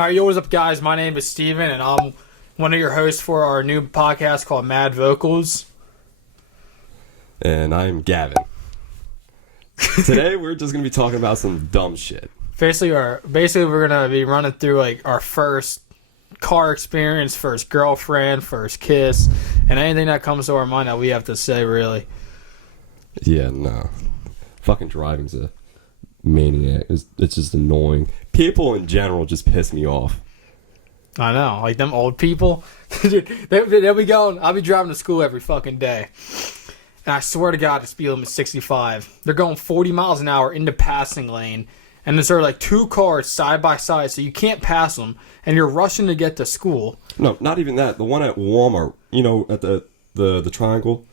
All right, yo, what's up, guys? My name is Steven, and I'm one of your hosts for our new podcast called Mad Vocals. And I'm Gavin. Today, we're just going to be talking about some dumb shit. Basically, we're going to be running through, like, our first car experience, first girlfriend, first kiss, and anything that comes to our mind that we have to say, really. Yeah, no. Fucking driving's a maniac. It's just annoying. People in general just piss me off. I know, like them old people. Dude, they'll be going. I'll be driving to school every fucking day, and I swear to God, the speed limit is 65. They're going 40 miles an hour in the passing lane, and there's like two cars side by side, so you can't pass them, and you're rushing to get to school. No, not even that. The one at Walmart, you know, at the triangle,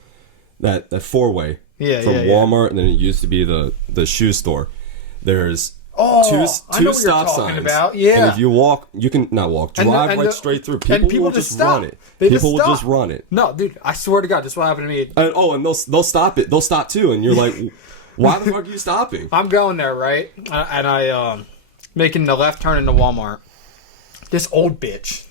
that four-way. Yeah, from Walmart, and then it used to be the shoe store. There's two stop signs. About. Yeah. And if you walk, you can not walk, drive right straight through. People will just run it. People will just run it. No, dude, I swear to God, this is what happened to me. And they'll stop it. They'll stop too, and you're like, why the fuck are you stopping? I'm going there, right? And I making the left turn into Walmart. This old bitch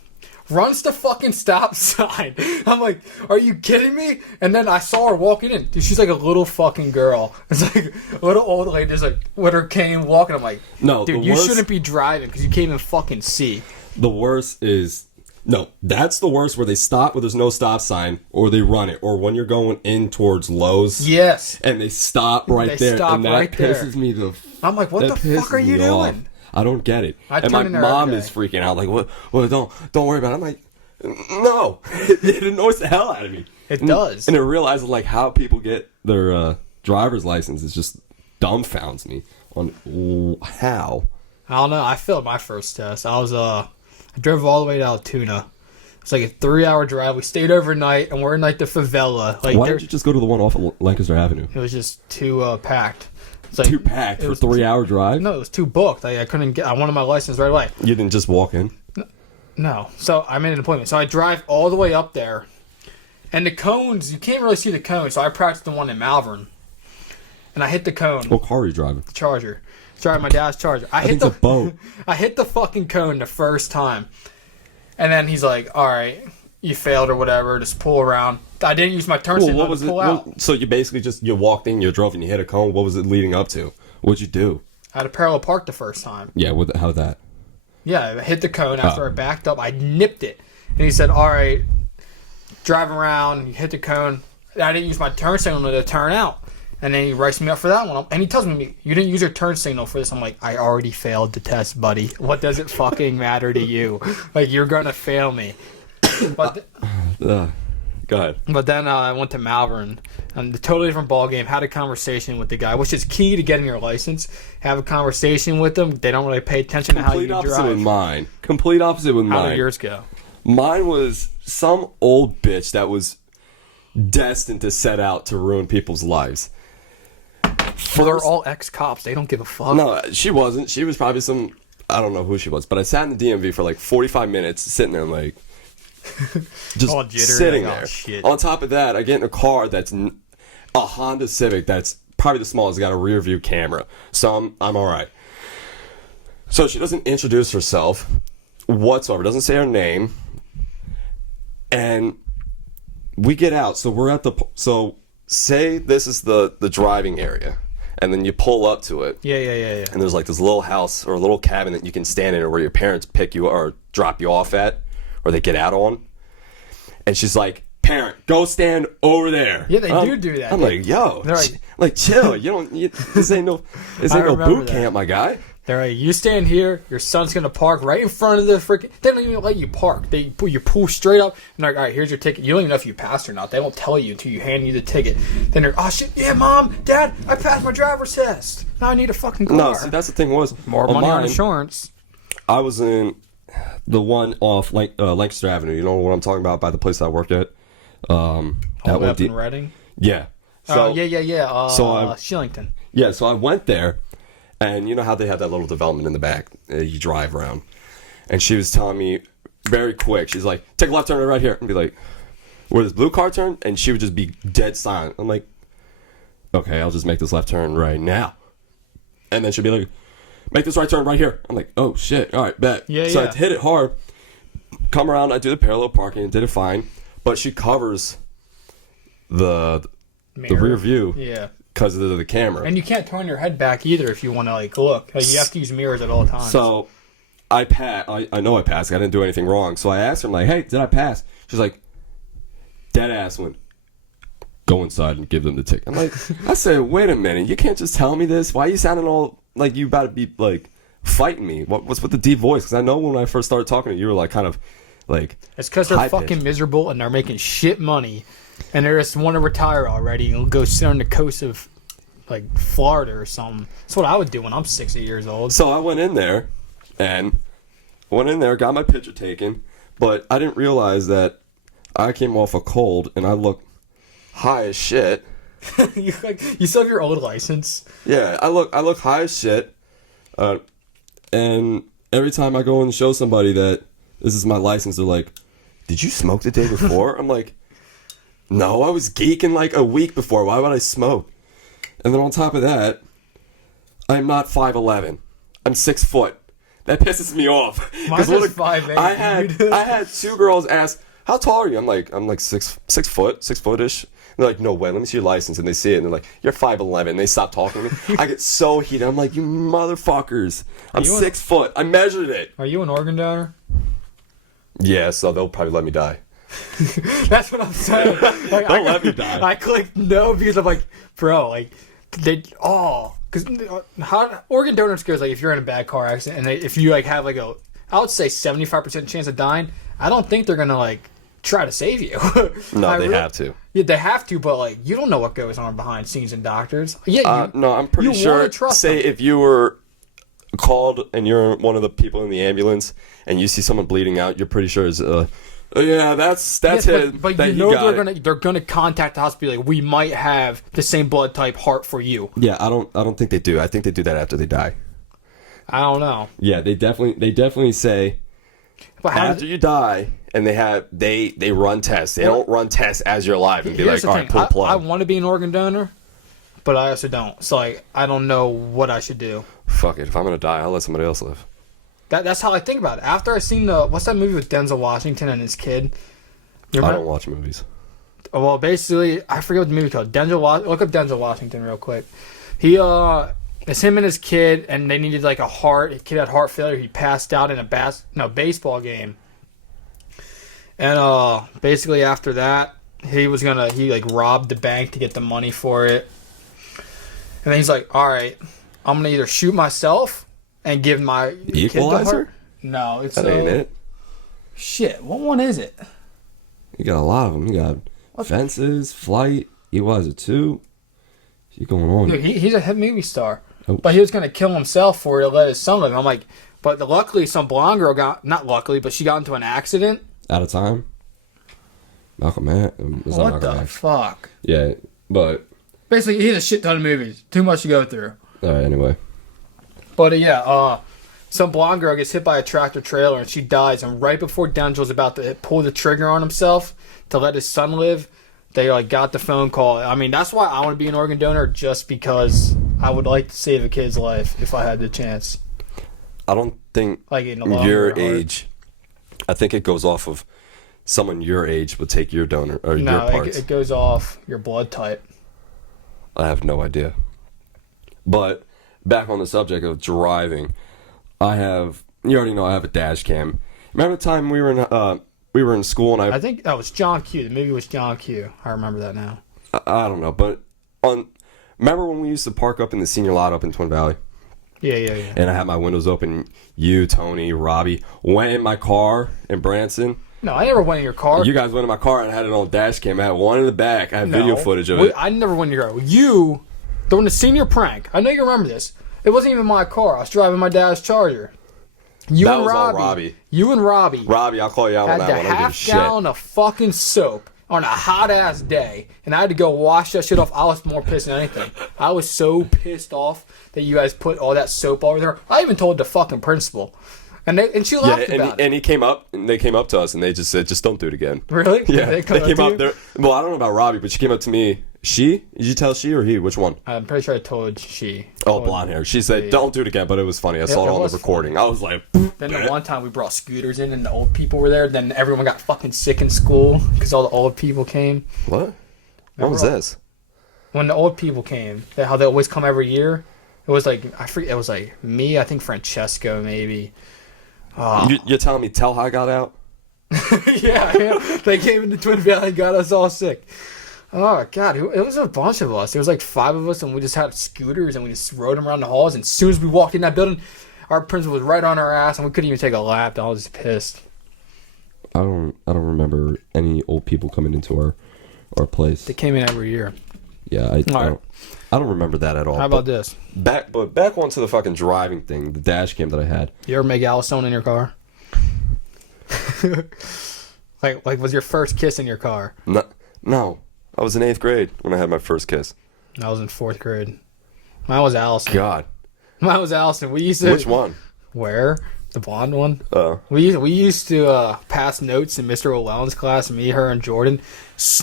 runs the fucking stop sign. I'm like, are you kidding me? And then I saw her walking in. Dude, she's like a little fucking girl. It's like a little old lady just like with her cane walking. I'm like, no, dude, you shouldn't be driving because you can't even fucking see. The worst is, no, that's the worst where they stop where there's no stop sign, or they run it, or when you're going in towards Lowe's. Yes. And they stop right there. And that pisses me the I'm like, what the fuck are you doing? I don't get it. And my mom is freaking out, like, what? Don't worry about it. I'm like, no. It annoys the hell out of me. It does. And it realizes, like, how people get their driver's license is just dumbfounds me on how. I don't know. I failed my first test. I drove all the way to Altoona. It's like a 3-hour drive. We stayed overnight, and we're in, like, the favela. Like, why didn't you just go to the one off of Lancaster Avenue? It was just too packed. Like, too packed for a 3-hour drive? No, it was too booked. I couldn't get. I wanted my license right away. You didn't just walk in? No. So I made an appointment. So I drive all the way up there, and the cones, you can't really see the cones. So I practiced the one in Malvern, and I hit the cone. What car are you driving? The Charger. Sorry, my dad's Charger. I think it's a boat. I hit the fucking cone the first time, and then he's like, "All right, you failed or whatever. Just pull around." I didn't use my turn signal to pull out. So you basically you walked in, you drove, and you hit a cone. What was it leading up to? What'd you do? I had a parallel park the first time. Yeah, how's that? Yeah, I hit the cone after I backed up. I nipped it. And he said, all right, drive around, you hit the cone. I didn't use my turn signal to turn out. And then he writes me up for that one. And he tells me, you didn't use your turn signal for this. I'm like, I already failed the test, buddy. What does it fucking matter to you? Like, you're going to fail me. But go ahead. But then I went to Malvern, and a totally different ball game. Had a conversation with the guy, which is key to getting your license. Have a conversation with them. They don't really pay attention to how you drive. Complete opposite with mine. How did yours go? Mine was some old bitch that was destined to set out to ruin people's lives. Well, they're all ex-cops. They don't give a fuck. No, she wasn't. She was probably I don't know who she was. But I sat in the DMV for like 45 minutes, sitting there like, just sitting there. Shit. On top of that, I get in a car that's a Honda Civic that's probably the smallest. It's got a rear view camera, so I'm all right. So she doesn't introduce herself whatsoever. Doesn't say her name, and we get out. So we're at say this is the driving area, and then you pull up to it. Yeah. And there's like this little house or a little cabin that you can stand in, where your parents pick you or drop you off at, or they get out on. And she's like, parent, go stand over there. Yeah, they do that. I'm like, yo, like chill. This ain't no boot camp, my guy. They're like, you stand here, your son's gonna park right in front of the freaking. They don't even let you park. You pull straight up, and they're like, all right, here's your ticket. You don't even know if you passed or not. They don't tell you until you hand you the ticket. Then they're, oh shit, yeah, mom, dad, I passed my driver's test. Now I need a fucking car. No, see, that's the thing was more money on insurance. I was in the one off Lancaster Avenue. You know what I'm talking about, by the place I worked at. That one up in Reading. Yeah. So, yeah. Shillington. Yeah, so I went there. And you know how they have that little development in the back you drive around. And she was telling me very quick. She's like, take a left turn right here. And be like, where does blue car turn? And she would just be dead silent. I'm like, okay, I'll just make this left turn right now. And then she'll be like, make this right turn right here. I'm like, oh shit, all right, bet. Yeah, so yeah. I hit it hard, come around, I do the parallel parking and did it fine, but she covers the rear view because of the camera. And you can't turn your head back either if you want to like look. Like, you have to use mirrors at all times. So I know I passed. I didn't do anything wrong. So I asked her, I'm like, hey, did I pass? She's like, dead ass went, go inside and give them the ticket. I'm like, I said, wait a minute, you can't just tell me this. Why are you sounding all like you about to be like fighting me? What's with the deep voice? Because I know when I first started talking to you, you were like kind of like, it's because they're fucking miserable and they're making shit money, and they just want to retire already and go sit on the coast of like Florida or something. That's what I would do when I'm 60 years old. So I went in there, got my picture taken, but I didn't realize that I came off a cold and I looked high as shit. you still have your old license? Yeah, I look high as shit, and every time I go and show somebody that this is my license, they're like, "Did you smoke the day before?" I'm like, "No, I was geeking like a week before. Why would I smoke?" And then on top of that, I'm not 5'11". I'm 6 foot. That pisses me off. Mine's just 5'8". I had two girls ask, "How tall are you?" I'm like 6 foot-ish. And they're like, "No way, let me see your license." And they see it, and they're like, "You're 5'11". They stop talking to me. I get so heated. I'm like, "You motherfuckers. I'm 6 foot. I measured it." Are you an organ donor? Yeah, so they'll probably let me die. That's what I'm saying. Like, Don't let me die. I clicked no because I'm like, bro, like, because how organ donors goes, like, if you're in a bad car accident and if you like have like I would say 75% chance of dying, I don't think they're gonna like try to save you. No, they have to. Yeah, they have to, but like, you don't know what goes on behind scenes in doctors. Yeah, no, I'm pretty sure. Say if you were called and you're one of the people in the ambulance and you see someone bleeding out, you're pretty sure it's yeah, that's yes, it. But you know they're gonna contact the hospital. Like, we might have the same blood type heart for you. Yeah, I don't think they do. I think they do that after they die. I don't know. Yeah, they definitely say after you die, and they run tests. They don't run tests as you're alive and be like, all right, pull the plug. I want to be an organ donor, but I also don't. So like, I don't know what I should do. Fuck it. If I'm gonna die, I'll let somebody else live. That's how I think about it. After I seen what's that movie with Denzel Washington and his kid? I don't watch movies. Well, basically, I forget what the movie called. Look up Denzel Washington real quick. It's him and his kid, and they needed like a heart. His kid had heart failure. He passed out in a baseball game. And basically after that, he like robbed the bank to get the money for it. And then he's like, all right, I'm gonna either shoot myself and give my kid the heart. No, it's that ain't it. Shit, what one is it? You got a lot of them. You got Fences, Flight, Equalizer 2. What's going on? Dude, he's a hit movie star. Oh. But he was going to kill himself for it to let his son live. And I'm like, but luckily some blonde girl not luckily, but she got into an accident. Out of time? Malcolm X. What the fuck? Yeah, but basically, he has a shit ton of movies. Too much to go through. Alright, anyway. But yeah, some blonde girl gets hit by a tractor trailer and she dies. And right before Denzel's about to pull the trigger on himself to let his son live, they like got the phone call. I mean, that's why I want to be an organ donor, just because I would like to save a kid's life if I had the chance. I don't think like your age. I think it goes off of someone your age would take your donor or your parts. It goes off your blood type. I have no idea. But back on the subject of driving, you already know I have a dash cam. Remember the time we were in school and I think that was John Q. The movie was John Q. I remember that now. I don't know, but remember when we used to park up in the senior lot up in Twin Valley? Yeah. And I had my windows open. You, Tony, Robbie went in my car in Branson. No, I never went in your car. You guys went in my car and I had it on dash cam. I had one in the back. I had video footage of it. I never went in your car. You, during the senior prank, I know you remember this. It wasn't even my car. I was driving my dad's Charger. That was all Robbie. You and Robbie. Robbie, I'll call you out on that one. Had the half-gallon of fucking soap on a hot-ass day, and I had to go wash that shit off. I was more pissed than anything. I was so pissed off that you guys put all that soap over there. I even told the fucking principal. And she laughed about it. And they came up to us, and they just said, just don't do it again. Really? Yeah. They came up there. Well, I don't know about Robbie, but she came up to me She? Did you tell she or he? Which one? I'm pretty sure I told she. Oh, blonde hair. She said, "Don't do it again," but it was funny. I saw it on the recording. Funny. I was like, Then the one time we brought scooters in and the old people were there. Then everyone got fucking sick in school because all the old people came. What? What was this? When the old people came, how they always come every year. It was like, I forget, it was like me, I think Francesco maybe. You're telling me Telhai got out? yeah. They came into Twin Valley and got us all sick. Oh, God. It was a bunch of us. There was like 5 of us, and we just had scooters, and we just rode them around the halls. And as soon as we walked in that building, our principal was right on our ass, and we couldn't even take a lap. I was just pissed. I don't remember any old people coming into our place. They came in every year. Yeah, I don't remember that at all. How about this? Back onto the fucking driving thing, the dash cam that I had. You ever make Yellowstone in your car? like was your first kiss in your car? No. I was in 8th grade when I had my first kiss. I was in 4th grade. Mine was Allison. God. Mine was Allison. We used to. Which one? Where? The blonde one? Oh. We used to pass notes in Mr. Llewellyn's class, me, her, and Jordan.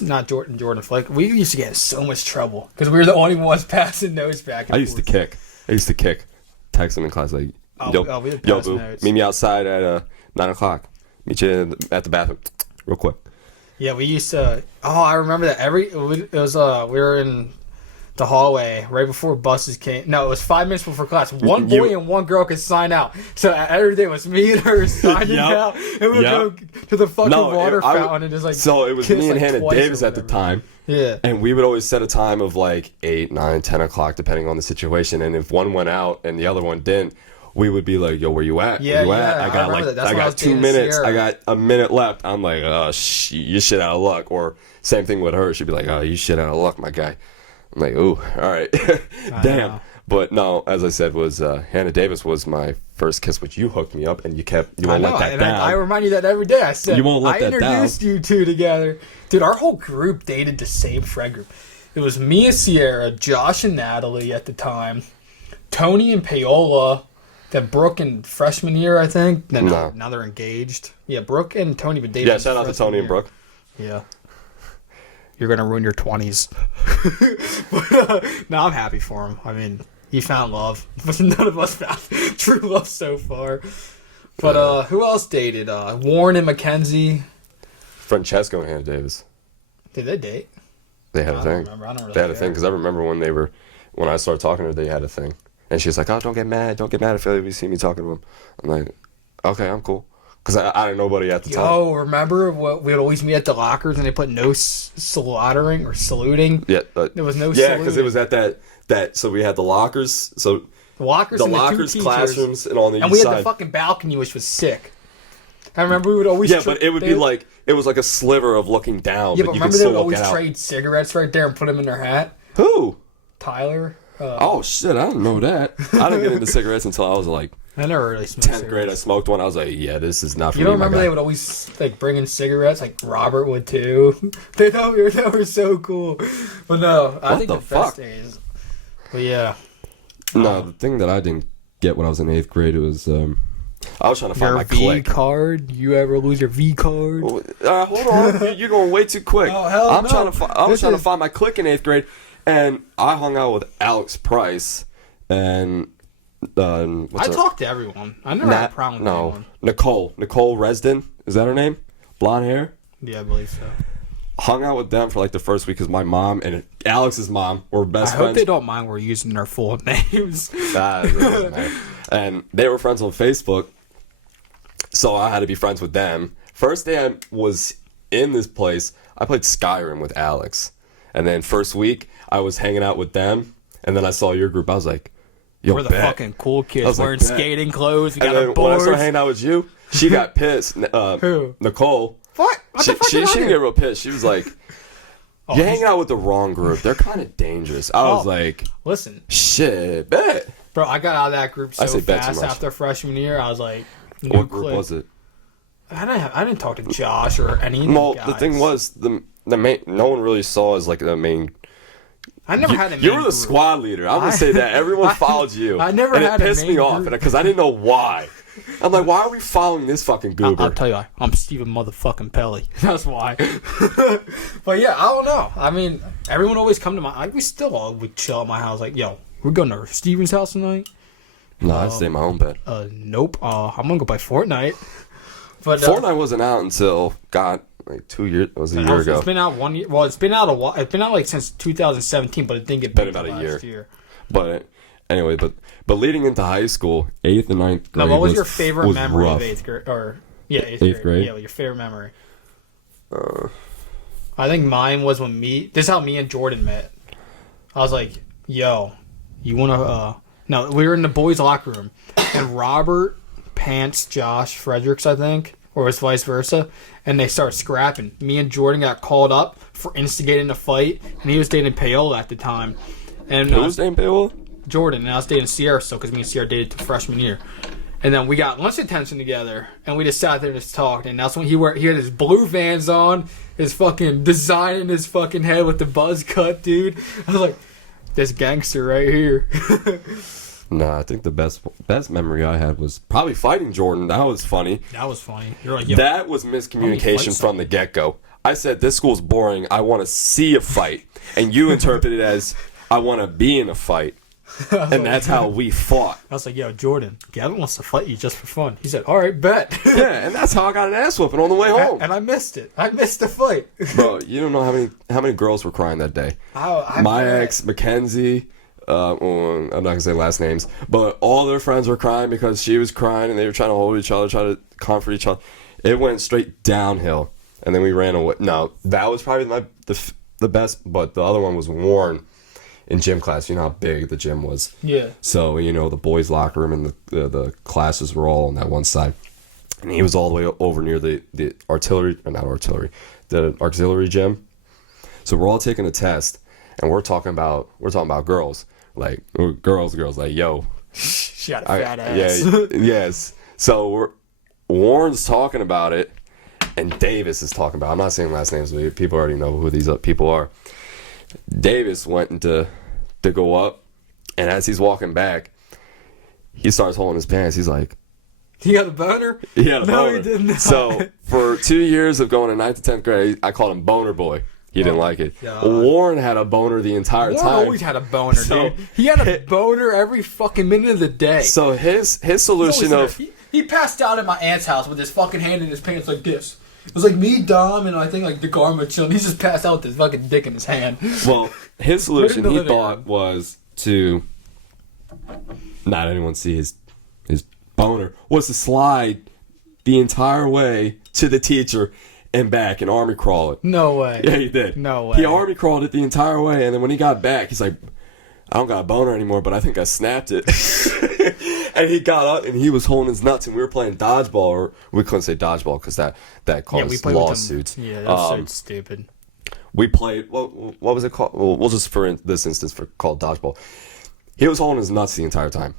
Not Jordan Flick. We used to get in so much trouble because we were the only ones passing notes back and forth. I used to kick. Text them in class like, yo, boo, notes. meet me outside at 9 o'clock. Meet you at the bathroom real quick. Yeah, we used to. Oh, I remember that. We were in the hallway right before buses came. No, it was 5 minutes before class. One boy and one girl could sign out. So every day was me and her signing out. And we'd go to the fucking water fountain and just like. So it was me and Hannah Davis at the time. Yeah. And we would always set a time of like 8, 9, 10 o'clock, depending on the situation. And if one went out and the other one didn't, we would be like, yo, where you at? Yeah, where you at? I got 2 minutes. I got a minute left. I'm like, oh, you shit out of luck. Or same thing with her. She'd be like, oh, you shit out of luck, my guy. I'm like, ooh, all right. Damn. But no, as I said, was Hannah Davis was my first kiss, which you hooked me up, and you won't let that down. I remind you that every day. I said, you won't let that down. I introduced you two together. Dude, our whole group dated the same friend group. It was me and Sierra, Josh and Natalie at the time, Tony and Paola, then Brooke in freshman year, I think. Now they're engaged. Yeah, Brooke and Tony been dating. Yeah, shout out to Tony and Brooke. Yeah. You're going to ruin your 20s. But, no, I'm happy for him. I mean, he found love. But none of us found true love so far. But who else dated? Warren and Mackenzie. Francesco and Hannah Davis. Did they date? They had a thing. I don't really They had a thing, because I remember when I started talking to her, they had a thing. And she was like, oh, don't get mad if you see me talking to him. I'm like, okay, I'm cool. Because I had nobody at the time. Oh, remember what we would always meet at the lockers and they put no slaughtering or saluting? Yeah. There was no saluting. Yeah, because saluting. it was at that, so we had the lockers, so the lockers, classrooms, and on the and east we had side. the fucking balcony, which was sick. I remember we would always... Yeah, but it would be like, it was like a sliver of looking down. Yeah, but you remember they would always out. trade cigarettes right there and put them in their hat? Who? Tyler. Oh, shit, I didn't know that. I didn't get into cigarettes until I was like... I never really smoked 10th grade, I smoked one. I was like, yeah, this is not for me. You don't remember they would always like bring in cigarettes? Like Robert would too. They were so cool. But no, I think the best days. But yeah. No, the thing that I didn't get when I was in 8th grade was I was trying to find my click. V card? You ever lose your V card? Hold on, you're going way too quick. Oh hell I'm no. I was trying to find my click in 8th grade, and I hung out with Alex Price and. I talked to everyone. I never had a problem with anyone. Nicole Resden, is that her name? Blonde hair? Yeah, I believe so. Hung out with them for like the first week because my mom and Alex's mom were best friends. I hope they don't mind we're using their full names. And they were friends on Facebook, so I had to be friends with them. First day I was in this place, I played Skyrim with Alex. And then first week, I was hanging out with them, and then I saw your group. I was like, yo, we're the fucking cool kids wearing skating clothes. We got our boards. When I started hanging out with you, she got pissed. Who? Nicole. What? What the fuck she didn't get real pissed. She was like, you're hanging out with the wrong group. They're kind of dangerous. I was like, listen. Shit, bet. Bro, I got out of that group so fast after freshman year. I was like, what group was it? I didn't talk to Josh or any of the guys. The thing was, the main, no one really saw as like the main... I never had a main You were the group. squad leader. I'm going to say that. Everyone followed you. I never had a main And it pissed me off because I didn't know why. I'm like, why are we following this fucking goober? I'll tell you, I'm Stephen motherfucking Pelly. That's why. But yeah, I don't know. I mean, everyone always come to we still all would chill at my house. Like, yo, we're going to Steven's house tonight. No, I stay in my own bed. Nope. I'm gonna go play Fortnite. But Fortnite wasn't out until like 2 years. It was a year ago. It's been out 1 year. Well, it's been out a while. It's been out like since 2017, but it didn't get Been big about a last year. year. But anyway, but leading into high school, 8th and 9th grade. Now, what was your favorite memory rough. of 8th grade? Or yeah, 8th grade. Yeah, your favorite memory. I think mine was when this is how me and Jordan met. I was like, yo, you wanna no, we were in the boys' locker room, and Robert, Pants, Josh, Fredericks, I think, or it was vice versa, and they started scrapping. Me and Jordan got called up for instigating a fight, and he was dating Paola at the time. And Who was dating Paola? Jordan, and I was dating Sierra still, because me and Sierra dated the freshman year. And then we got lunch attention together, and we just sat there and just talked. And that's when he had his blue Vans on, his fucking design in his fucking head with the buzz cut, dude. I was like, this gangster right here. Nah, I think the best memory I had was probably fighting Jordan. That was funny. That was funny. You're like, yo, that was miscommunication from the get-go. I said, this school's boring. I want to see a fight. And you interpreted it as, I want to be in a fight. And that's how we fought. I was like, yo, Jordan, Gavin wants to fight you just for fun. He said, all right, bet. Yeah, and that's how I got an ass whooping on the way home. And I missed it. I missed the fight. Bro, you don't know how many girls were crying that day. My ex, Mackenzie, I'm not going to say last names, but all their friends were crying because she was crying and they were trying to hold each other, try to comfort each other. It went straight downhill, and then we ran away. No, that was probably the best, but the other one was Warren. In gym class, you know how big the gym was. Yeah. So, the boys' locker room and the classes were all on that one side. And he was all the way over near the auxiliary gym. So we're all taking a test, and we're talking about girls. Like, girls, like, yo. She had a fat ass. Yeah, yes. So Warren's talking about it, and Davis is talking about it. I'm not saying last names, but people already know who these people are. Davis went to go up, and as he's walking back, he starts holding his pants. He's like, he had a boner? He had a boner. No, he did not. So, for 2 years of going to 9th to 10th grade, I called him Boner Boy. He didn't like it. God. Warren had a boner the entire time. Warren always had a boner, dude. He had a boner every fucking minute of the day. So, his solution of... He passed out at my aunt's house with his fucking hand in his pants like this. It was like me, Dom, and I think like the Garma chilling. He's just passed out with his fucking dick in his hand. Well, his solution he thought was to not anyone see his boner was to slide the entire way to the teacher and back and army crawl it. No way. Yeah, he did. No way. He army crawled it the entire way, and then when he got back, he's like, I don't got a boner anymore, but I think I snapped it. And he got up and he was holding his nuts, and we were playing dodgeball, or we couldn't say dodgeball because that caused lawsuits. Yeah, that's so stupid. We played, what was it called? Well, we'll just, for this instance, called dodgeball. He was holding his nuts the entire time.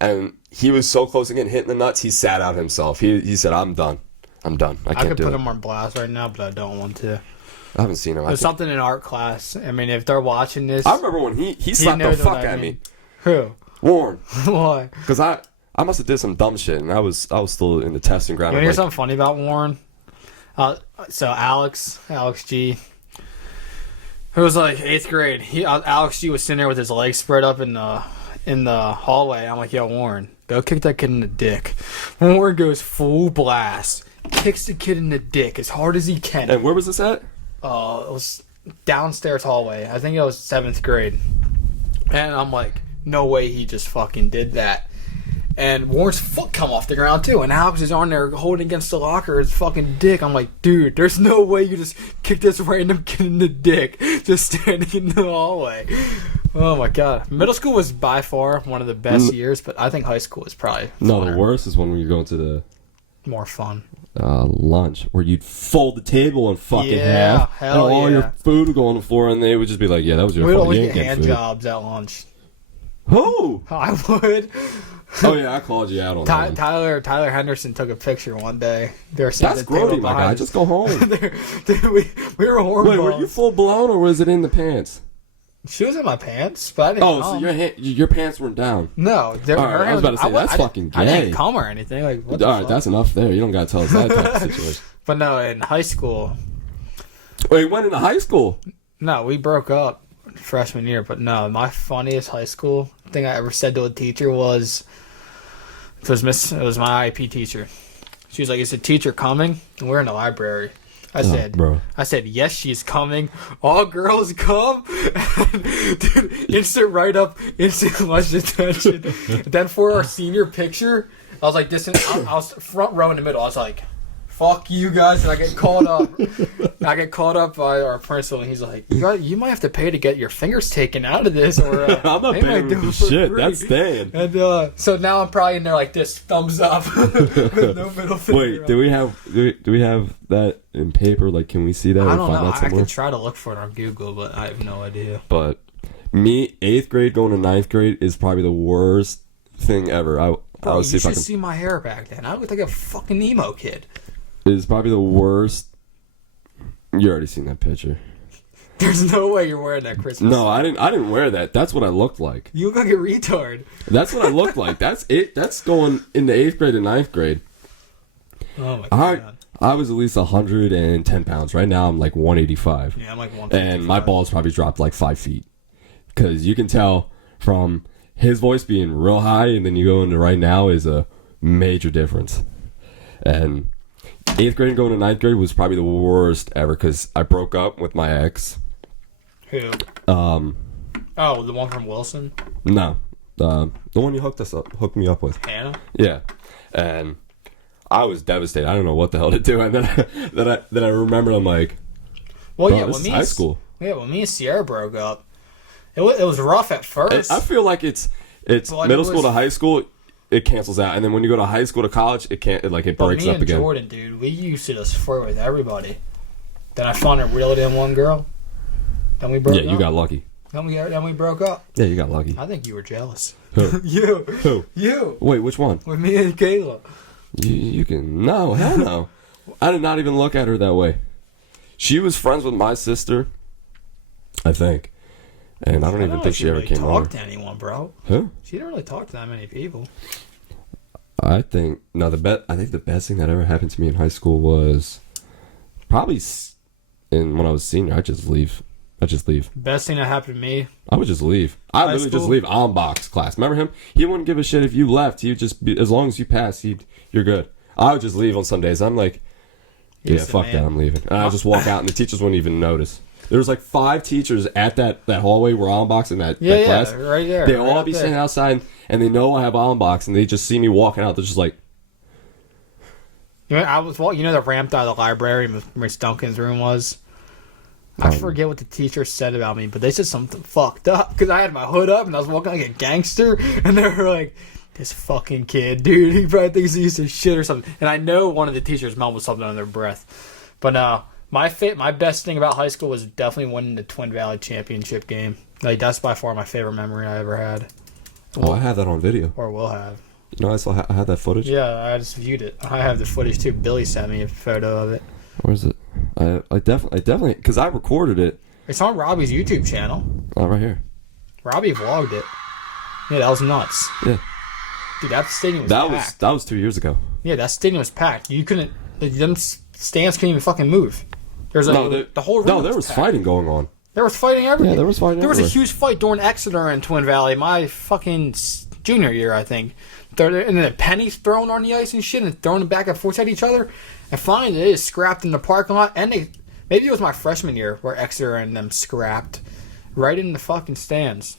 And he was so close to getting hit in the nuts, he sat out himself. He said, I'm done. I can't do it. I could put him on blast right now, but I don't want to. I haven't seen him. There's something in art class. I mean, if they're watching this... I remember when he slapped the fuck at me. Who? Warren. Why? Because I must have did some dumb shit, and I was still in the testing ground. You want to hear something funny about Warren? So Alex G, who was like 8th grade, Alex G was sitting there with his legs spread up in the hallway. I'm like, yo, Warren, go kick that kid in the dick. Warren goes full blast, kicks the kid in the dick as hard as he can. And where was this at? It was downstairs hallway. I think it was 7th grade. And I'm like, no way he just fucking did that. And Warren's foot come off the ground too, and Alex is on there holding against the locker his fucking dick. I'm like, dude, there's no way you just kick this random kid in the dick just standing in the hallway. Oh my god. Middle school was by far one of the best years, but I think high school is probably funner. The worst is when you're going to the more fun lunch, where you'd fold the table in fucking half, and all your food would go on the floor, and they would just be like, yeah, that was your fault. We'd always get hand jobs at lunch. Who? I would. Oh yeah, I called you out on that. Tyler Henderson took a picture one day. That's grody, my guy. Just go home. we were horrible. Wait, were you full blown, or was it in the pants? She was in my pants, but I didn't Oh, come. so your pants weren't down. No. All right, I was about to say, that's fucking gay. I didn't come or anything. Like, what the All right, fuck? that's enough there. You don't got to tell us that type of situation. But no, in high school, Wait, you went into high school? no, we broke up freshman year. But no, my funniest high school thing I ever said to a teacher was, it was my IEP teacher. She was like, "Is the teacher coming?" And we're in the library. I said, "Yes, she's coming. All girls come." Dude, instant write up, instant lunch detention. Then for our senior picture, I was like, I was front row in the middle. I was like, "Fuck you guys!" And I get called up. By our principal, and he's like, "You might have to pay to get your fingers taken out of this, or I'm not paying for shit. That's staying." And so now I'm probably in there like this, thumbs up, with no middle finger. Wait, do we have that in paper? Like, can we see that? I or don't find know. that I somewhere? could try to look for it on Google, but I have no idea. But me, 8th grade going to 9th grade is probably the worst thing ever. Bro, you should see my hair back then. I looked like a fucking emo kid. Is probably the worst. You already seen that picture. There's no way you're wearing that Christmas. No, I didn't wear that. That's what I looked like. You look like a retard. That's what I looked like. That's it. That's going into 8th grade and 9th grade. Oh my god. I was at least 110 pounds. Right now I'm like 185. Yeah, I'm like 155. And my balls probably dropped like 5 feet. Because you can tell from his voice being real high and then you go into right now is a major difference. And 8th grade going to 9th grade was probably the worst ever because I broke up with my ex. Who? Oh, the one from Wilson? No. The one you hooked me up with. Hannah? Yeah. And I was devastated. I don't know what the hell to do. And then I remember I'm like, well, yeah, this is high school. Yeah, when me and Sierra broke up, it was rough at first. I feel like it's middle school to high school. It cancels out, and then when you go to high school to college, it breaks up again. Jordan, dude, we used to just flirt with everybody. Then I found a reeled in one girl. Then we broke up. Yeah, you got lucky. Then we broke up. Yeah, you got lucky. I think you were jealous. Who? You. Who? You. Wait, which one? With me and Kayla. You can no, hell no. I did not even look at her that way. She was friends with my sister, I think, and I don't even think she ever came over. Talk to anyone, bro. Who? She didn't really talk to that many people. I think the best thing that ever happened to me in high school was probably when I was senior. I just leave. Best thing that happened to me. I would just leave. I literally just leave en box class. Remember him? He wouldn't give a shit if you left. He would just be, as long as you passed, you're good. I would just leave on some days. I'm like, yeah, fuck that. I'm leaving. And I just walk out, and the teachers wouldn't even notice. There was like 5 teachers at that hallway where en box in that class. Yeah, right there. They all be standing outside, and they know I have en box, and they just see me walking out. They're just like, you know, the ramp out of the library where Miss Duncan's room was. I forget what the teacher said about me, but they said something fucked up because I had my hood up and I was walking like a gangster, and they were like, "This fucking kid, dude, he probably thinks he's used to shit or something." And I know one of the teachers mumbled something under their breath, but no. My best thing about high school was definitely winning the Twin Valley Championship game. Like, that's by far my favorite memory I ever had. Oh, I have that on video. Or will have. You know, I had that footage. Yeah, I just viewed it. I have the footage too. Billy sent me a photo of it. Where is it? I definitely, because I recorded it. It's on Robbie's YouTube channel. Oh, right here. Robbie vlogged it. Yeah, that was nuts. Yeah. Dude, that stadium was packed. That was 2 years ago. Yeah, that stadium was packed. You couldn't. Them stands couldn't even fucking move. There's the whole room. No, there was fighting going on. There was fighting everywhere. Yeah, there was fighting. There was a huge fight during Exeter and Twin Valley, my fucking junior year, I think. And then the pennies thrown on the ice and shit, and throwing them back and forth at each other. And finally, they just scrapped in the parking lot. And maybe it was my freshman year where Exeter and them scrapped right in the fucking stands.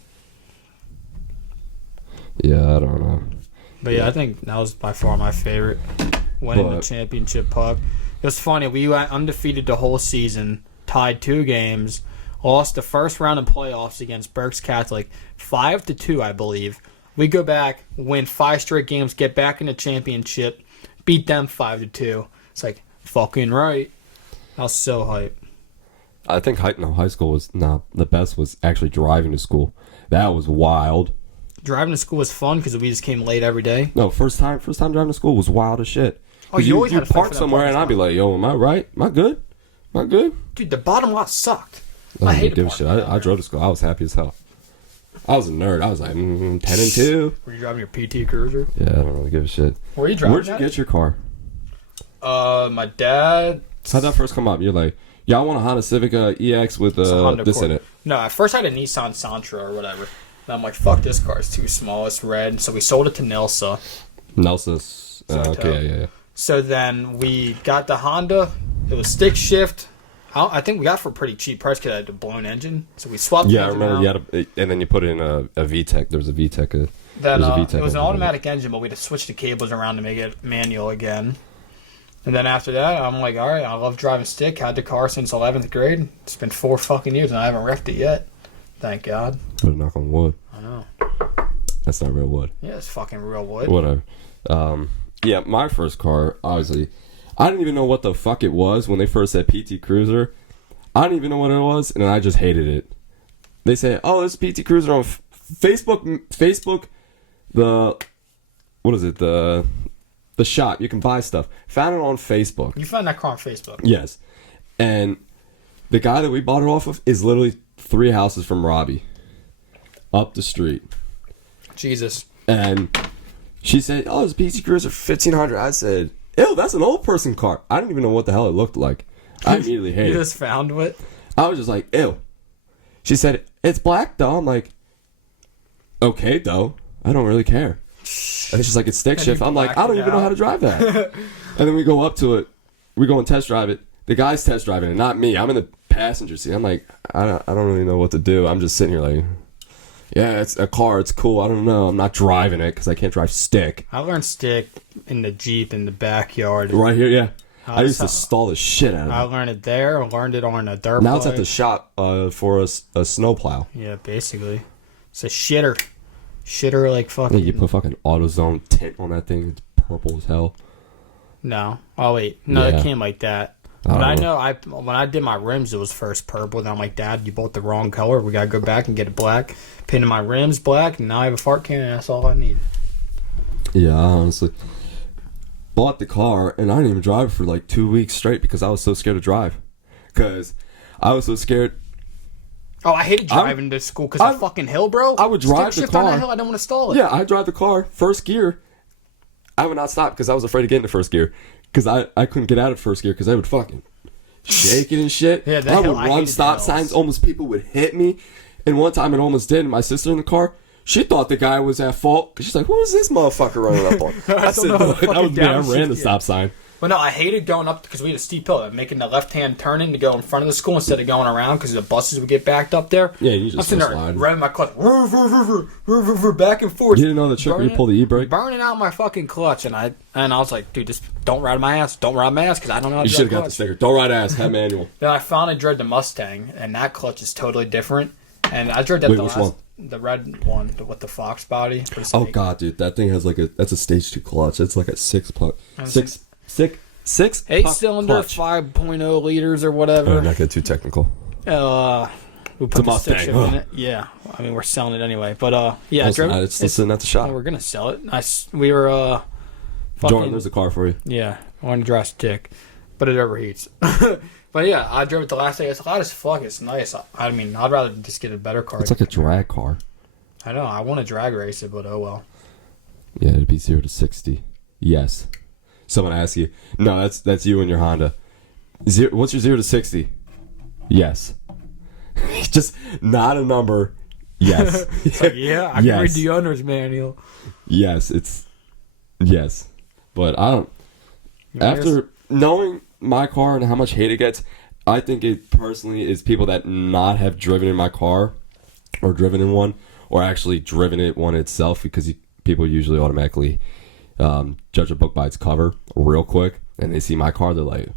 Yeah, I don't know. But yeah, I think that was by far my favorite. Winning the championship puck. It was funny. We went undefeated the whole season, tied 2 games, lost the first round of playoffs against Berks Catholic, 5-2, I believe. We go back, win 5 straight games, get back in the championship, beat them 5-2. It's like, fucking right. I was so hyped. I think high school was the best was actually driving to school. That was wild. Driving to school was fun because we just came late every day. No, first time driving to school was wild as shit. Oh, you always had to park somewhere, and I'd be like, "Yo, am I right? Am I good? Dude, the bottom lot sucked. I hate give a shit. I drove to school. I was happy as hell. I was a nerd. I was like 10-2. Were you driving your PT Cruiser? Yeah, I don't really give a shit. Were you driving? Where'd you get your car? My dad. How'd that first come up? You're like, yeah, I want a Honda Civic EX with this in it. No, at first I had a Nissan Sentra or whatever. And I'm like, fuck, this car is too small. It's red. So we sold it to Nilsa. Nelson's. Okay, yeah. So then we got the Honda. It was stick shift. I think we got it for a pretty cheap price because I had a blown engine. So we swapped. Yeah, I remember. You had and then you put in a VTEC. There was a VTEC. It was an automatic engine, but we had to switch the cables around to make it manual again. And then after that, I'm like, all right, I love driving stick. Had the car since 11th grade. It's been 4 fucking years, and I haven't wrecked it yet. Thank God. Put a knock on wood. I know. That's not real wood. Yeah, it's fucking real wood. Whatever. Yeah, my first car, obviously, I didn't even know what the fuck it was when they first said PT Cruiser. I didn't even know what it was, and I just hated it. They say, oh, this PT Cruiser on Facebook, what is it, the shop, you can buy stuff. Found it on Facebook. You found that car on Facebook? Yes. And the guy that we bought it off of is literally 3 houses from Robbie. Up the street. Jesus. And she said, oh, it's PT Cruiser for $1,500. I said, ew, that's an old person car. I didn't even know what the hell it looked like. I immediately hated it. You just found what? I was just like, ew. She said, it's black, though. I'm like, okay, though. I don't really care. And it's just like, it's stick shift. I'm like, I don't even know how to drive that. And then we go up to it. We go and test drive it. The guy's test driving it, not me. I'm in the passenger seat. I'm like, I don't really know what to do. I'm just sitting here like, yeah, it's a car. It's cool. I don't know. I'm not driving it because I can't drive stick. I learned stick in the Jeep in the backyard. Right here, yeah. I used to stall the shit out of it. I learned it there. I learned it on a dirt Now bike. it's at the shop for a snowplow. Yeah, basically. It's a shitter. Shitter like fucking... Yeah, you put fucking AutoZone tint on that thing. It's purple as hell. No. Oh, wait. No, Yeah. It came like that. But I know when I did my rims, it was first purple. Then I'm like, Dad, you bought the wrong color. We got to go back and get it black. Painted my rims black, and now I have a fart can, and that's all I need. Yeah, I honestly bought the car, and I didn't even drive it for like 2 weeks straight because I was so scared to drive. Because I was so scared. Oh, I hated driving to school because of fucking hill, bro. I would drive the car. On that hill, I don't want to stall it. Yeah, I drive the car, first gear. I would not stop because I was afraid to get into first gear. Because I couldn't get out of first gear because I would fucking shake it and shit. Yeah, I would run stop signs. Almost people would hit me. And one time it almost did. And my sister in the car, she thought the guy was at fault. She's like, "Who is this motherfucker running up on?" I said, "No, that was me. I ran the stop sign." But no, I hated going up because we had a steep hill, making the left-hand turning to go in front of the school instead of going around because the buses would get backed up there. Yeah, you just I'm sitting there running my clutch, back and forth. You didn't know the trick where you pull the e-brake? Burning out my fucking clutch, and I was like, dude, just don't ride my ass. Don't ride my ass because I don't know how to drive. You should have got the sticker. Don't ride ass. Have manual. Then I finally drove the Mustang, and that clutch is totally different. And I drove that the red one with the Fox body. Oh god, dude, that thing has that's a stage 2 clutch. It's like a 6-8-cylinder, 5.0 liters or whatever. Not get too technical. We put the stick shift in it. Yeah, I mean we're selling it anyway. But yeah, it's still sitting at the shop. We're gonna sell it. We were Jordan, there's a car for you. Yeah, I want to drive stick, but it overheats. But yeah, I drove it the last day. It's loud as fuck. It's nice. I mean, I'd rather just get a better car. It's like a drag car. I know. I want to drag race it, but oh well. Yeah, it'd be 0 to 60. Yes. Someone asks you. No, that's you and your Honda. What's your 0 to 60? Yes. Just not a number. Yes. Like, yeah, I can read the owner's manual. Yes, yes. But I don't. After knowing my car and how much hate it gets, I think it personally is people that not have driven in my car or driven in one or actually driven it one itself, because people usually automatically judge a book by its cover real quick, and they see my car, they're like,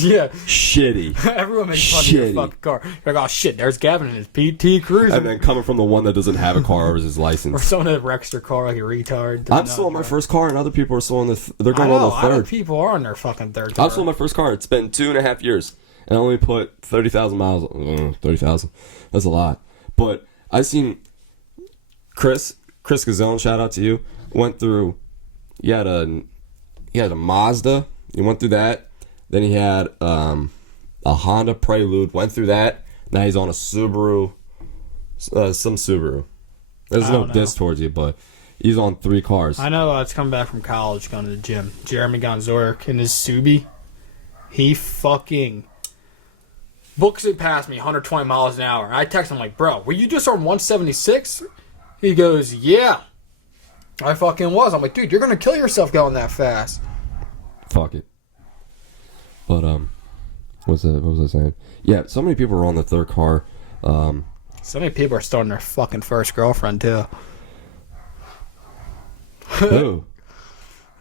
yeah, shitty. Everyone makes fun of your fucking car. You're like, oh shit, there's Gavin in his PT Cruiser. And then coming from the one that doesn't have a car or is his license, or someone that wrecks their car like a retard. I'm still on my first car, and other people are still on they're going on the third. Other people are on their fucking third car. I'm still on my first car. It's been 2.5 years, and I only put 30,000 miles. 30,000. That's a lot. But I seen Chris Gazone, shout out to you. Went through. He had a Mazda. He went through that. Then he had a Honda Prelude. Went through that. Now he's on a Subaru, some Subaru. There's no diss towards you, but he's on 3 cars. I know it's coming back from college, going to the gym. Jeremy Gonzorek in his Subi. He fucking books it past me 120 miles an hour. I text him like, bro, were you just on 176? He goes, yeah. I fucking was. I'm like, dude, you're going to kill yourself going that fast. Fuck it. But, what was I saying? Yeah, so many people are on the 3rd car. So many people are starting their fucking first girlfriend, too. Who?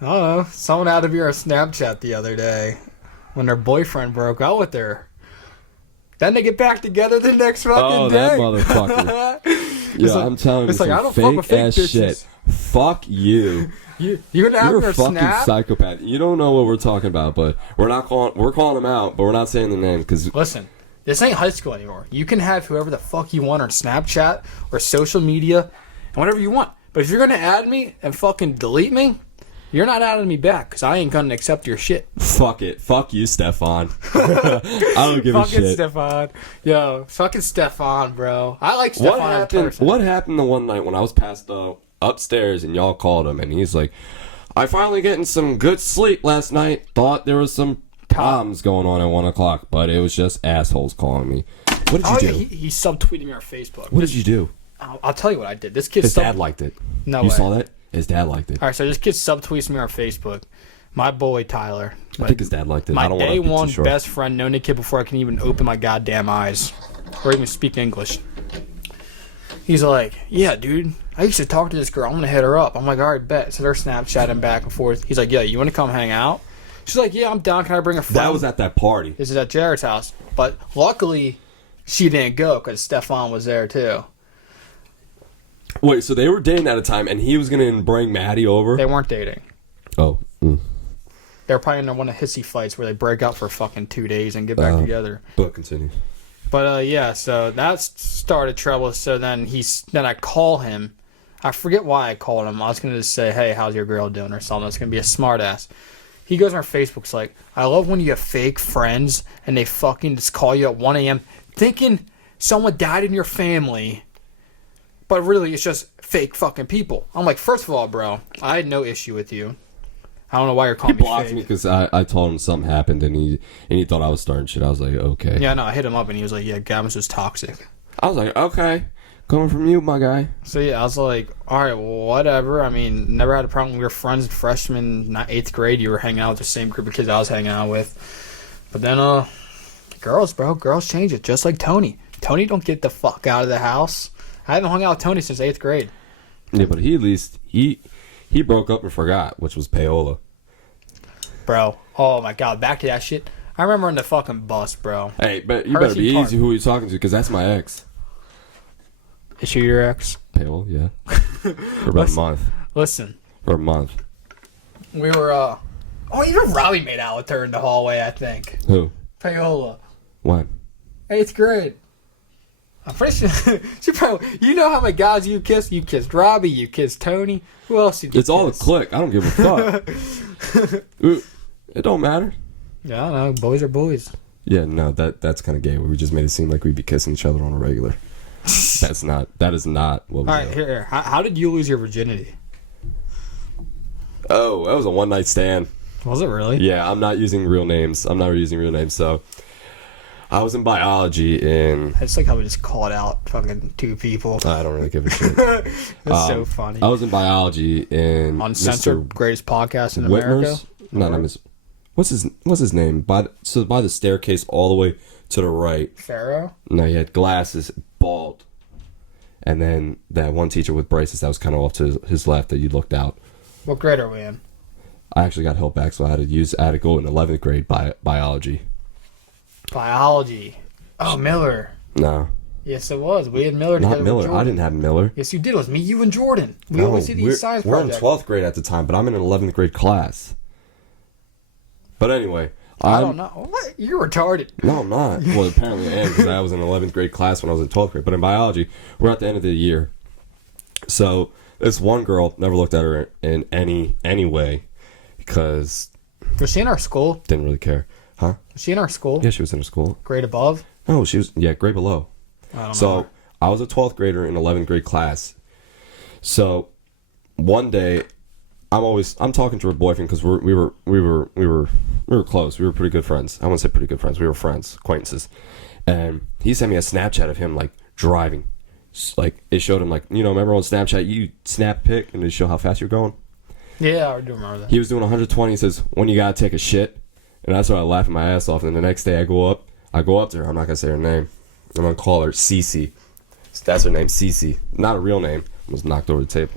I don't know. Someone had to be on Snapchat the other day when their boyfriend broke up with her. Then they get back together the next fucking day. Oh, that motherfucker. Yeah, I'm telling you, it's like, I don't fuck fake with fake ass bitches. shit. Fuck you. You're a fucking psychopath. You don't know what we're talking about, but we're calling them out, but we're not saying the name because listen, this ain't high school anymore. You can have whoever the fuck you want on Snapchat or social media and whatever you want. But if you're gonna add me and fucking delete me, you're not adding me back because I ain't gonna accept your shit. Fuck it. Fuck you, Stefan. I don't give a shit. Fucking Stefan. Yo, fucking Stefan, bro. I like Stefan in person. What happened the one night when I was passed upstairs and y'all called him and he's like, I finally getting some good sleep last night. Thought there was some problems going on at 1 o'clock, but it was just assholes calling me. What did you do? He subtweeted me on Facebook. What did you do? I'll tell you what I did. This kid His dad liked it. No You way. saw that? His dad liked it. All right, so this kid subtweets me on Facebook. My boy Tyler. I think his dad liked it. My I don't day want to one be too sure. best friend, known the kid before I can even open my goddamn eyes or even speak English. He's like, yeah, dude, I used to talk to this girl. I'm going to hit her up. I'm like, all right, bet. So they're Snapchatting back and forth. He's like, yeah, you want to come hang out? She's like, yeah, I'm down. Can I bring a friend? That was at that party. This is at Jared's house. But luckily, she didn't go because Stefan was there too. Wait, so they were dating at a time and he was going to bring Maddie over? They weren't dating. Oh. They were probably in one of hissy fights where they break up for fucking 2 days and get back together. But continue. But yeah, so that started trouble. So then I call him. I forget why I called him. I was gonna just say, "Hey, how's your girl doing?" or something. It's gonna be a smart ass. He goes on Facebook's like, "I love when you have fake friends and they fucking just call you at 1 a.m. thinking someone died in your family, but really it's just fake fucking people." I'm like, first of all, bro, I had no issue with you. I don't know why you're calling me fake. He blocked me because I told him something happened and he thought I was starting shit. I was like, okay. Yeah, no, I hit him up and he was like, yeah, Gavin's just toxic. I was like, okay. Coming from you, my guy. So yeah, I was like, all right, well, whatever. I mean, never had a problem. We were friends, freshmen, not 8th grade. You were hanging out with the same group of kids I was hanging out with. But then, girls, bro, girls change it. Just like Tony. Tony don't get the fuck out of the house. I haven't hung out with Tony since 8th grade. Yeah, but he at least, he broke up and forgot, which was payola. Bro, oh my god, back to that shit. I remember in the fucking bus, bro. Hey, but you better be easy who you're talking to, because that's my ex. Is she your ex? Payola, yeah. For about a month. Listen. For a month. We were, oh, even Robbie made out with her in the hallway, I think. Who? Payola. When? 8th grade. I'm pretty sure. She probably. You know how many guys you kissed? You kissed Robbie. You kissed Tony. Who else did you It's all a click. I don't give a fuck. It don't matter. Yeah, I don't know. Boys are boys. Yeah, no, that's kind of gay. We just made it seem like we'd be kissing each other on a regular. That is not what we do. All right, here. How did you lose your virginity? Oh, that was a one night stand. Was it really? Yeah, I'm not using real names. So I was in biology in... I just like how we just called out fucking 2 people. I don't really give a shit. That's so funny. I was in biology in... Uncensored, greatest podcast in Whitmer's? America? No, what's his name? By the staircase all the way to the right. Pharaoh? No, he had glasses, bald. And then that one teacher with braces that was kind of off to his left that you looked out. What grade are we in? I actually got held back, so I had to go in 11th grade biology. Biology. Oh, Miller. No. Yes, it was. We had Miller Not together Miller. with Jordan. I didn't have Miller. Yes, you did. It was me, you, and Jordan. We always see these science We're in projects. 12th grade at the time, but I'm in an 11th grade class. But anyway. I don't know. What? You're retarded. No, I'm not. Well, apparently I am, because I was in 11th grade class when I was in 12th grade. But in biology, we're at the end of the year. So this one girl, never looked at her in any way, because... Was she in our school? Didn't really care. Huh? Was she in our school? Yeah, she was in her school. Grade above? No, she was grade below. I don't know. So I was a 12th grader in 11th grade class. So one day, I'm talking to her boyfriend because we were close. We were pretty good friends. I wouldn't say pretty good friends. We were friends, acquaintances. And he sent me a Snapchat of him like driving. Like it showed him like, remember on Snapchat you snap pic and it show how fast you're going. Yeah, I do remember that. He was doing 120. He says, when you gotta take a shit. And I started laughing my ass off. And the next day I go up to her. I'm not gonna say her name. I'm gonna call her Cece. That's her name, Cece. Not a real name. I was knocked over the table.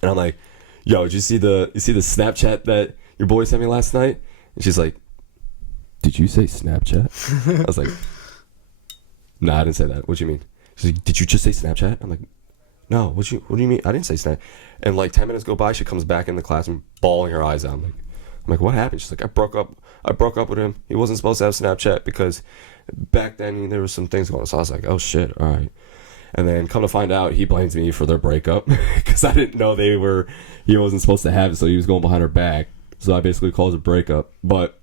And I'm like, yo, did you see the Snapchat that your boy sent me last night? And she's like, did you say Snapchat? I was like, nah, I didn't say that. What do you mean? She's like, did you just say Snapchat? I'm like, no, what do you mean? I didn't say Snap. And like 10 minutes go by, she comes back in the classroom bawling her eyes out. I'm like, what happened? She's like, I broke up with him. He wasn't supposed to have Snapchat because back then there was some things going on. So I was like, oh shit, all right. And then come to find out, he blames me for their breakup because I didn't know he wasn't supposed to have it, so he was going behind her back. So I basically called it a breakup. But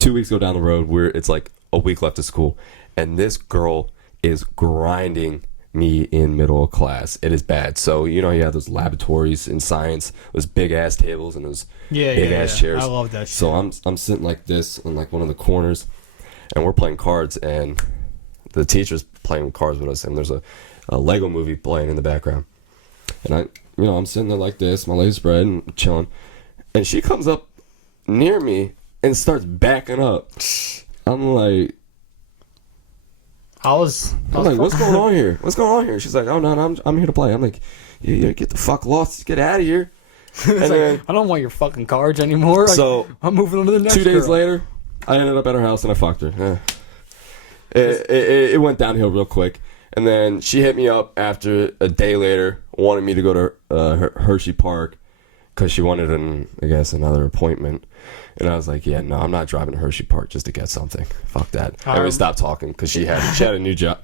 2 weeks go down the road where it's like a week left of school, and this girl is grinding me in middle of class. It is bad. So you have those laboratories in science, those big ass tables and those big ass chairs. I love that shit. So I'm sitting like this in like one of the corners, and we're playing cards, and the teacher's playing cards with us, and there's a Lego movie playing in the background. And I'm sitting there like this, my legs spread and chilling, and she comes up near me and starts backing up. I'm like, what's going on here? What's going on here? She's like, oh no, I'm here to play. I'm like, yeah, get the fuck lost, get out of here. And then, I don't want your fucking cards anymore. So I'm moving on to the next. 2 days girl. later, I ended up at her house and I fucked her. It went downhill real quick, and then she hit me up after a day later, wanted me to go to Hershey Park because she wanted another appointment, and I was like, yeah, no, I'm not driving to Hershey Park just to get something. Fuck that. And we stopped talking because she had a new job.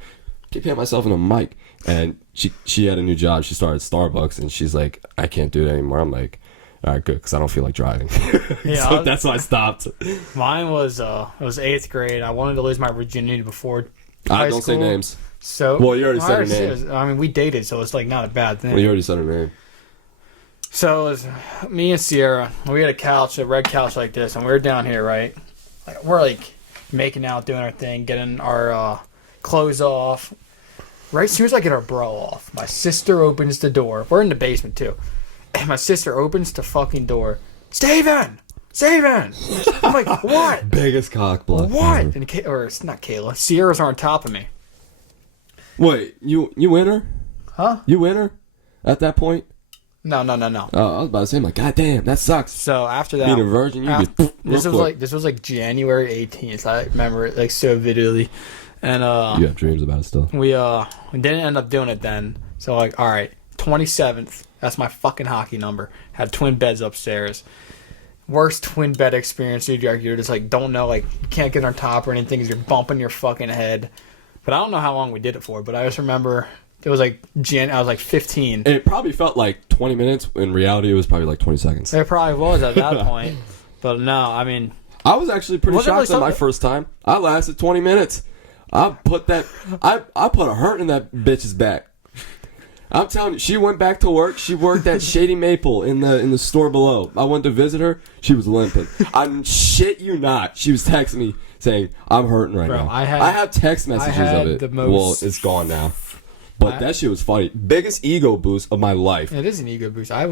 Keep hitting myself in the mic, and she had a new job. She started at Starbucks, and she's like, I can't do it anymore. I'm like, all right, good, because I don't feel like driving. Yeah, so that's why I stopped. Mine was it was 8th grade. I wanted to lose my virginity before high don't school. say names. So well, you already said her name. I mean, we dated, so it's like not a bad thing. Well, you already said her name. So it was me and Sierra. We had a red couch like this, and we were down here, right? We're like making out, doing our thing, getting our clothes off. Right as soon as I get our bra off, my sister opens the door. We're in the basement too. And my sister opens the fucking door. Steven! I'm like, what? Biggest cock block. What? And it's not Kayla. Sierra's on top of me. Wait, you in her? Huh? You in her? At that point? No. Oh, I was about to say, I'm like, God damn, that sucks. So after that, being a virgin, this was like January 18th. I remember it like so vividly. And you have dreams about it still. We didn't end up doing it then. So like, all right, 27th. That's my fucking hockey number. Had twin beds upstairs. Worst twin bed experience, dude. You're just like, don't know, like, you can't get on top or anything because you're bumping your fucking head. But I don't know how long we did it for, but I just remember it was like, I was like 15. It probably felt like 20 minutes. In reality, it was probably like 20 seconds. It probably was at that point. But no, I mean, I was actually pretty shocked at my first time. I lasted 20 minutes. I put a hurt in that bitch's back. I'm telling you, she went back to work. She worked at Shady Maple in the store below. I went to visit her. She was limping. I'm shit you not. She was texting me saying, "I'm hurting right now." I have text messages of it. Well, it's gone now. But that shit was funny. Biggest ego boost of my life. It is an ego boost. I had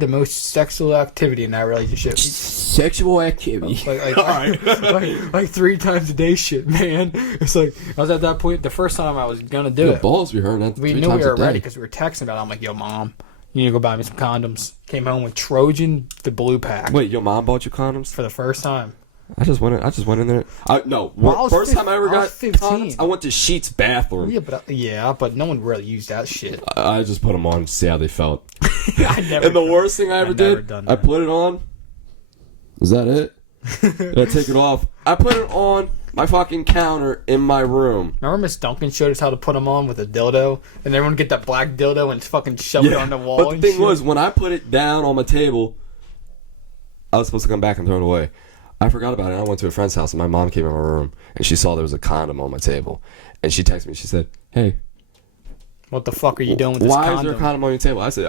the most sexual activity in that relationship. Sexual activity. Like 3 times a day shit, man. It's like, I was at that point, the first time I was going to do it. The balls we heard that 3 times a day. We knew we were ready because we were texting about it. I'm like, yo, Mom, you need to go buy me some condoms. Came home with Trojan, the blue pack. Wait, your mom bought you condoms? For the first time. I just went in there. First time I ever got condoms, I went to Sheet's bathroom. But no one really used that shit. I just put them on to see how they felt. And the worst thing I ever did, I put it on. Is that it? Did I take it off? I put it on my fucking counter in my room. Remember Miss Duncan showed us how to put them on with a dildo? And everyone would get that black dildo and fucking shove it on the wall. But the thing was, when I put it down on my table, I was supposed to come back and throw it away. I forgot about it. I went to a friend's house, and my mom came in my room, and she saw there was a condom on my table. And she texted me. She said, hey. What the fuck are you doing with this condom? condom? Why is there a condom on your table? I said,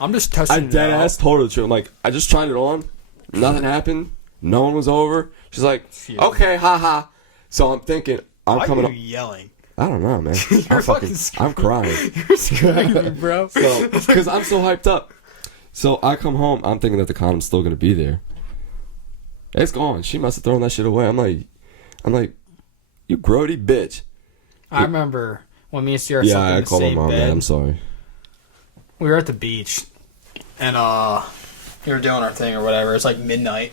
I'm just testing I it dead out. ass told her the truth. I'm like, I just tried it on. Nothing happened. No one was over. She's like, okay, haha. So I'm thinking, Why are you yelling? I don't know, man. I'm crying. You're screaming, bro. So, because I'm so hyped up. So I come home, I'm thinking that the condom's still gonna be there. It's gone. She must have thrown that shit away. I'm like, you grody bitch. I remember when me and Sierra Yeah, slept in I the called my same mom, bed. man. I'm sorry. We were at the beach, and we were doing our thing or whatever. It's like midnight.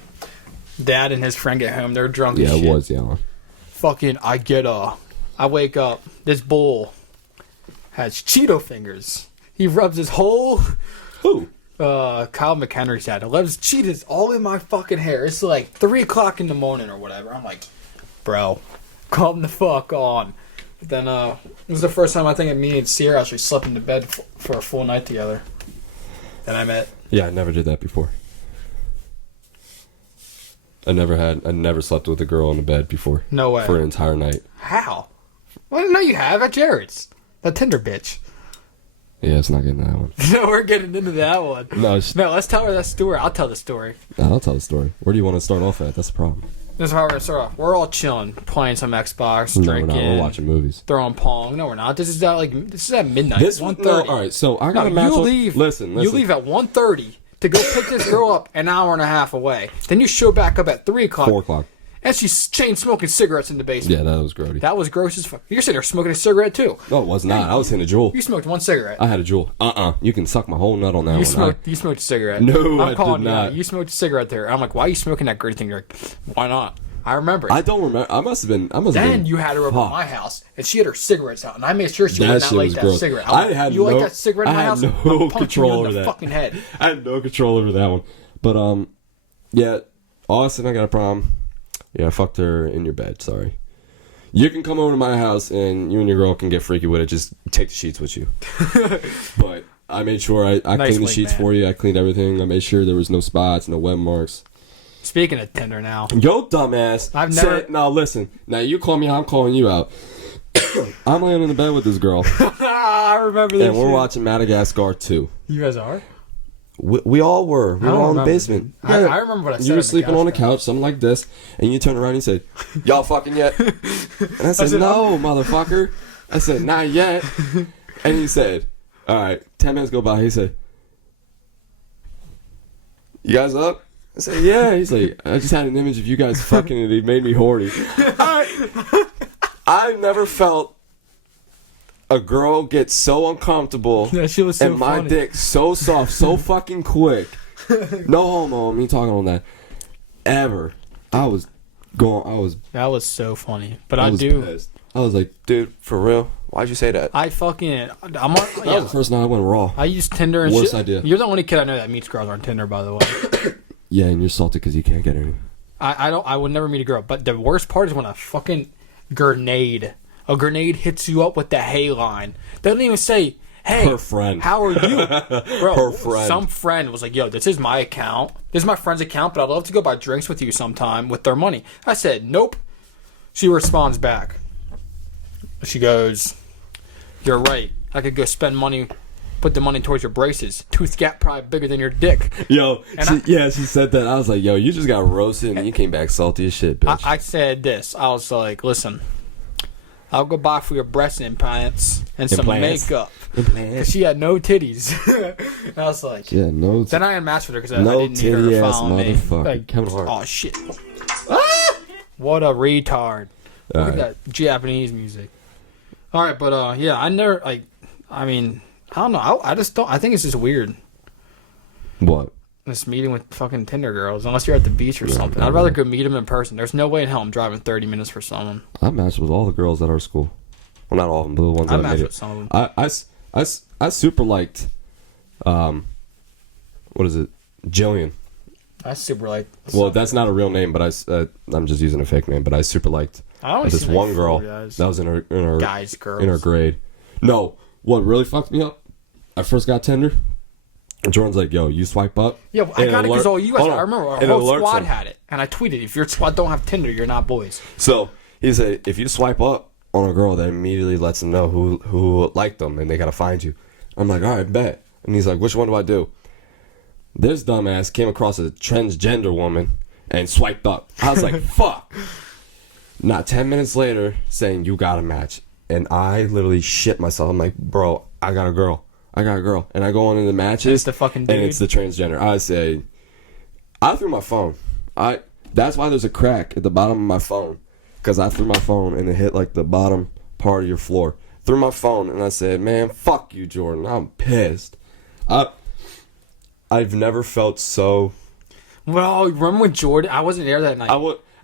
Dad and his friend get home. They're drunk as shit. Yeah, it was yelling. Fucking, I wake up. This bull has Cheeto fingers. He rubs his whole... Who? Kyle McHenry's dad. He loves Cheetos all in my fucking hair. It's like 3 o'clock in the morning or whatever. I'm like, bro, calm the fuck on. But then, it was the first time I think me and Sierra actually slept in the bed for a full night together. That I met. Yeah, I never did that before. I never slept with a girl in the bed before. No way. For an entire night. How? Well, no, you have at Jared's. That Tinder bitch. Yeah, it's not getting that one. No, we're getting into that one. No, let's tell her that story. I'll tell the story. I'll tell the story. Where do you want to start off at? That's the problem. This is how we're going to start off. We're all chilling, playing some Xbox, No, drinking. we're not. We're watching movies. Throwing Pong. No, we're not. This is at midnight. This 1:30. no, all right, so I got to match. Listen. You leave at 1:30 to go pick this girl up an hour and a half away. Then you show back up at 3 o'clock. 4 o'clock. And she's chain smoking cigarettes in the basement. Yeah, that was grody. That was gross as fuck. You're sitting there smoking a cigarette too. No, it was not. I was hitting a jewel. You smoked one cigarette. I had a jewel. You can suck my whole nut on that one. You smoked a cigarette. No, I'm calling I did not. You smoked a cigarette there. I'm like, why are you smoking that gritty thing? You're like, why not? I remember it. I don't remember. I must have been. Then you had her over at my house, and she had her cigarettes out, and I made sure she would That not shit like was that gross. cigarette. You like that cigarette in my house? I had no I'll punch control you over in the that. fucking head. I had no control over that one. But yeah, Austin, I got a problem. Yeah, I fucked her in your bed. Sorry. You can come over to my house and you and your girl can get freaky with it. Just take the sheets with you. But I made sure I cleaned the sheets for you. I cleaned everything. I made sure there was no spots, no wet marks. Speaking of Tinder now. Yo, dumbass. I've never... Now, listen. Now, you call me, I'm calling you out. I'm laying in the bed with this girl. I remember this And we're watching Madagascar 2. You guys are? We all were. We were all in the basement. I remember what I said. You were sleeping on the couch, something like this, and you turned around and you said, y'all fucking yet? And I said, no, motherfucker. I said, not yet. And he said, all right, 10 minutes go by. He said, you guys up? I said, yeah. He's like, I just had an image of you guys fucking and it made me horny. I never felt a girl get so uncomfortable she was so and my funny. dick so soft, so fucking quick. No homo, me talking on that. Ever. That was so funny. But I was pissed. I was like, dude, for real? Why'd you say that? I'm on... That was the first night I went raw. I use Tinder and Worst idea. You're the only kid I know that meets girls on Tinder, by the way. Yeah, and you're salty because you can't get any. I would never meet a girl. But the worst part is when a fucking grenade hits you up with the hey line. They don't even say, hey, her friend. How are you? Bro, her friend. Some friend was like, yo, this is my account. This is my friend's account, but I'd love to go buy drinks with you sometime with their money. I said, nope. She responds back. She goes, you're right. I could go spend money, put the money towards your braces. Tooth gap probably bigger than your dick. Yo, she said that. I was like, yo, you just got roasted and you came back salty as shit, bitch. I said this. I was like, listen, I'll go buy for your breast implants and some makeup. Because she had no titties. And I was like... Yeah, no... Then I unmatched with her because I didn't need her to follow me. Like, Kevin Hart. Oh, shit. What a retard. Look at that Japanese music. All right, but yeah, I never... like, I mean, I don't know. I just don't... I think it's just weird. What? This meeting with fucking Tinder girls, unless you're at the beach or something. I'd rather go meet them in person. There's no way in hell I'm driving 30 minutes for someone. I matched with all the girls at our school. Well, not all of them, but the ones that I matched with some of them. I super liked, what is it? Jillian. I super liked. Well, that's not a real name, but I'm just using a fake name. But I super liked this one girl that was in her girls in her grade. No, what really fucked me up? I first got Tinder. Jordan's like, yo, you swipe up. Yeah, well, I got it because all you guys. I remember our whole squad him. had it, and I tweeted, "If your squad don't have Tinder, you're not boys." So he said, if you swipe up on a girl, that immediately lets them know who liked them, and they gotta find you. I'm like, all right, bet. And he's like, which one do I do? This dumbass came across a transgender woman and swiped up. I was like, fuck. Not 10 minutes later, saying you got a match, and I literally shit myself. I'm like, bro, I got a girl. And I go on in the matches, it's the fucking dude. and it's the transgender. I say, I threw my phone. That's why there's a crack at the bottom of my phone, because I threw my phone and it hit like the bottom part of your floor. Threw my phone and I said, man, fuck you, Jordan. I'm pissed. I've never felt so. Well, remember when Jordan? I wasn't there that night.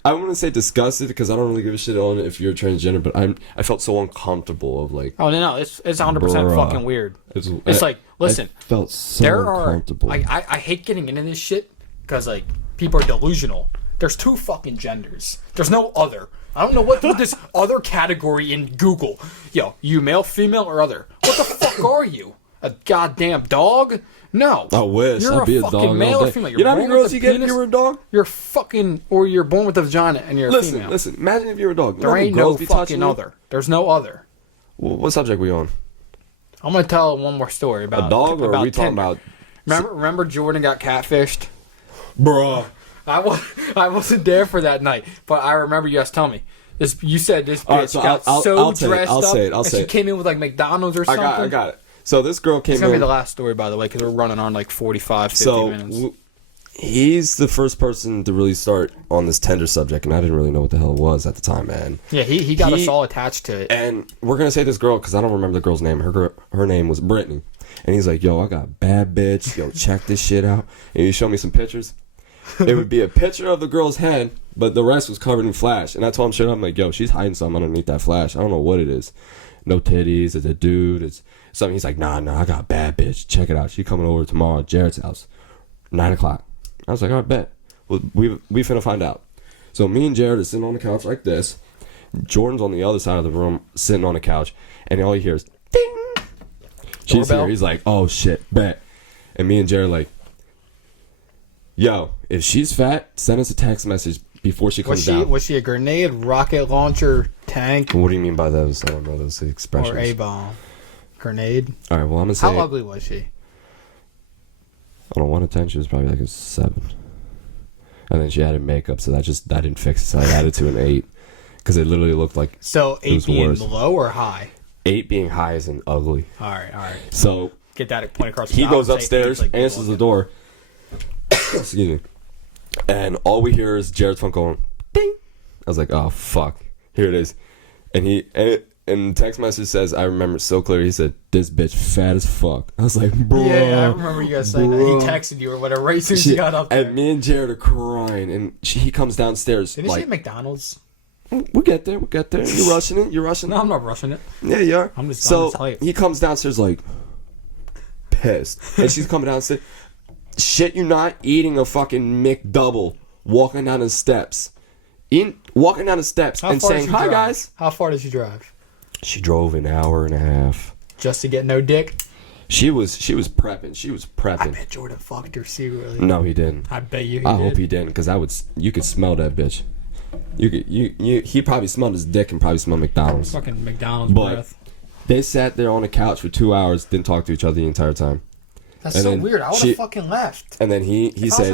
I wouldn't say disgusted because I don't really give a shit on if you're transgender, but I felt so uncomfortable of like. Oh no, it's 100% fucking weird. It's like, listen, I felt so uncomfortable. I hate getting into this shit because like people are delusional. There's two fucking genders. There's no other. I don't know what this other category in Google. Yo, you male, female, or other? What the fuck are you? A goddamn dog? No. I wish. You're I'd be a fucking dog male or female. You know how many girls you get if you were a dog? You're fucking, or you're born with a vagina and you're a female. Listen. Imagine if you were a dog. There ain't no fucking other. There's no other. Well, what subject we on? I'm gonna tell one more story about a dog, or about are we talking Tinder. about? Remember Jordan got catfished? Bruh. I wasn't there for that night, but I remember you guys telling me. You said this bitch got so dressed up, and she came in with like McDonald's or something. I got it. So this girl came in. It's going to be the last story, by the way, because we're running on like 45, 50 minutes. He's the first person to really start on this Tinder subject, and I didn't really know what the hell it was at the time, man. Yeah, he got us all attached to it. And we're going to say this girl, because I don't remember the girl's name. Her name was Brittany. And he's like, yo, I got a bad bitch. Yo, check this shit out. And he showed me some pictures. It would be a picture of the girl's head, but the rest was covered in flash. And I told him straight up, I'm like, yo, she's hiding something underneath that flash. I don't know what it is. No titties. It's a dude. It's something. He's like, nah, I got a bad bitch. Check it out. She coming over tomorrow at Jared's house. 9 o'clock. I was like, all right, bet. Well, we finna find out. So me and Jared are sitting on the couch like this. Jordan's on the other side of the room sitting on the couch. And all you hear is, ding. She's here. He's like, oh, shit, bet. And me and Jared like, yo, if she's fat, send us a text message before she comes down. Was she a grenade, rocket launcher, tank? What do you mean by those? I don't know those expressions. Or A-bomb. Grenade? All right, well, I'm going to say... How ugly was she? On a 1 to 10, she was probably like a 7. And then she added makeup, so that didn't fix it. So I added to an 8. Because it literally looked like... So 8 being low or high? 8 being high is an ugly. All right. So... Get that point across. He goes upstairs, like answers the door. Excuse me. And all we hear is Jared's phone going, ding. I was like, oh, fuck. Here it is. And text message says, I remember so clear. He said, this bitch fat as fuck. I was like, bro. Yeah, I remember you guys saying that. He texted you or whatever right as soon as he got up there. And me and Jared are crying. And he comes downstairs. Did he say McDonald's? We'll get there. You're rushing it. No, I'm not rushing it. Yeah, you are. I'm just hyped. He comes downstairs like pissed. And she's coming downstairs. Shit, you not eating a fucking McDouble, walking down the steps. Walking down the steps and saying, hi, guys. How far did she drive? She drove an hour and a half. Just to get no dick? She was prepping. I bet Jordan fucked her secretly. No, he didn't. I bet you he did. I hope he didn't, because you could smell that bitch. He probably smelled his dick and probably smelled McDonald's. Fucking McDonald's breath. They sat there on the couch for 2 hours, didn't talk to each other the entire time. That's so weird. I would have fucking left. And then he said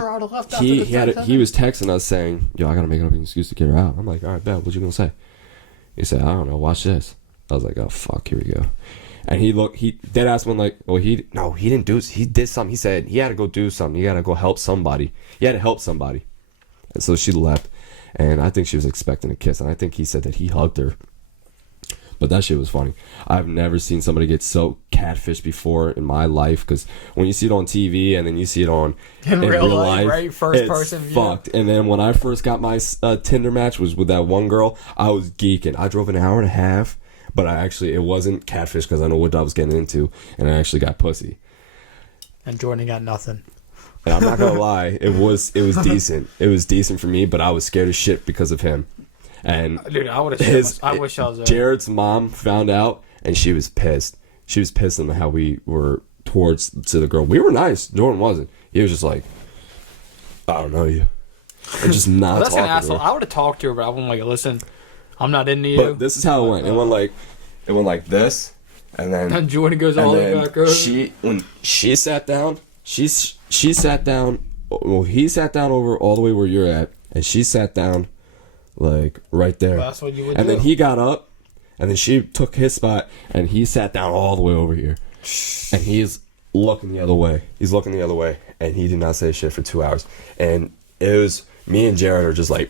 he was texting us saying, yo, I gotta make up an excuse to get her out. I'm like, all right, bet. What you gonna say? He said, I don't know. Watch this. I was like, oh fuck, here we go. And he dead ass one like, well, he didn't do. He did something. He said he had to go do something. He had to go help somebody. He had to help somebody. And so she left. And I think she was expecting a kiss. And I think he said that he hugged her. But that shit was funny. I've never seen somebody get so catfished before in my life. Because when you see it on TV and then you see it in real life, right? First person view. Fucked. And then when I first got my Tinder match was with that one girl, I was geeking. I drove an hour and a half. But it wasn't catfish because I know what I was getting into. And I actually got pussy. And Jordan got nothing. And I'm not going to lie. It was decent. It was decent for me, but I was scared as shit because of him. And dude, I would have. I wish I was there. Jared's mom found out, and she was pissed. She was pissed on how we were to the girl. We were nice. Jordan wasn't. He was just like, I don't know you. And just not That's an talking to asshole. her. I would have talked to her, but I wouldn't like, listen, I'm not into you. But this is how it went. It went like this, and then And Jordan goes all the way back over. when she sat down, she sat down. Well, he sat down over all the way where you're at, and she sat down like right there. Well, that's what you would and do. then he got up, and then she took his spot, and he sat down all the way over here, and he's looking the other way. He's looking the other way, and he did not say shit for 2 hours. And it was me and Jared are just like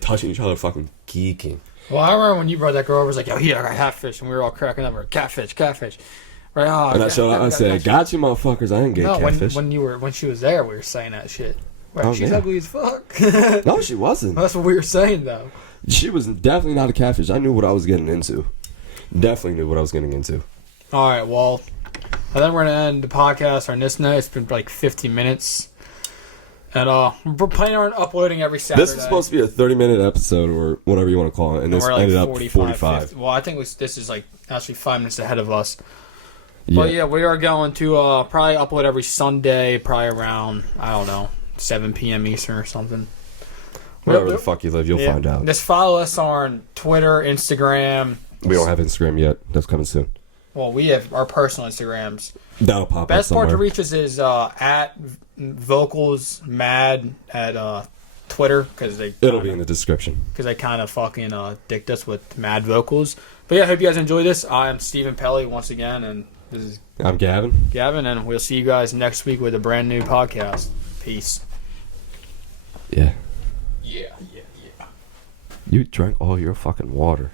touching each other, fucking geeking. Well, I remember when you brought that girl over, it was like, yo, he got catfish, and we were all cracking up. We're catfish. Right? Oh, And I showed up. I said, "Got you, motherfuckers! I didn't get catfish." when she was there, we were saying that shit. Right, Oh, she's yeah. ugly as fuck. No, she wasn't. That's what we were saying, though. She was definitely not a catfish. I knew what I was getting into. Definitely knew what I was getting into. All right, well, I think we're gonna end the podcast on this note. It's been like 50 minutes, and we're planning on uploading every Saturday. This was supposed to be a 30-minute episode or whatever you want to call it, and this we're like ended up 45. 45. Well, I think this is like actually 5 minutes ahead of us. Yeah. But yeah, we are going to probably upload every Sunday, probably around, I don't know, 7 p.m. Eastern or something. Wherever the fuck you live, you'll find out. Just follow us on Twitter, Instagram. We don't have Instagram yet. That's coming soon. Well, we have our personal Instagrams. That'll pop up Best part to somewhere. reach us is at Vocals Mad at Twitter It'll be in the description. because they kind of fucking dicked us with Mad Vocals. But yeah, I hope you guys enjoyed this. I'm Stephen Pelly once again, and this is I'm Gavin. Gavin, and we'll see you guys next week with a brand new podcast. Peace. Yeah. Yeah. You drank all your fucking water.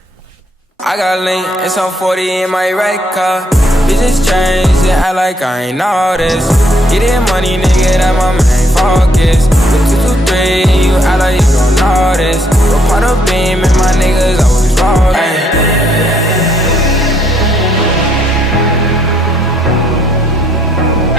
I got link, it's on 40 in my red car. Bitches change, and act like I ain't know this. Get that money, nigga, that my main focus.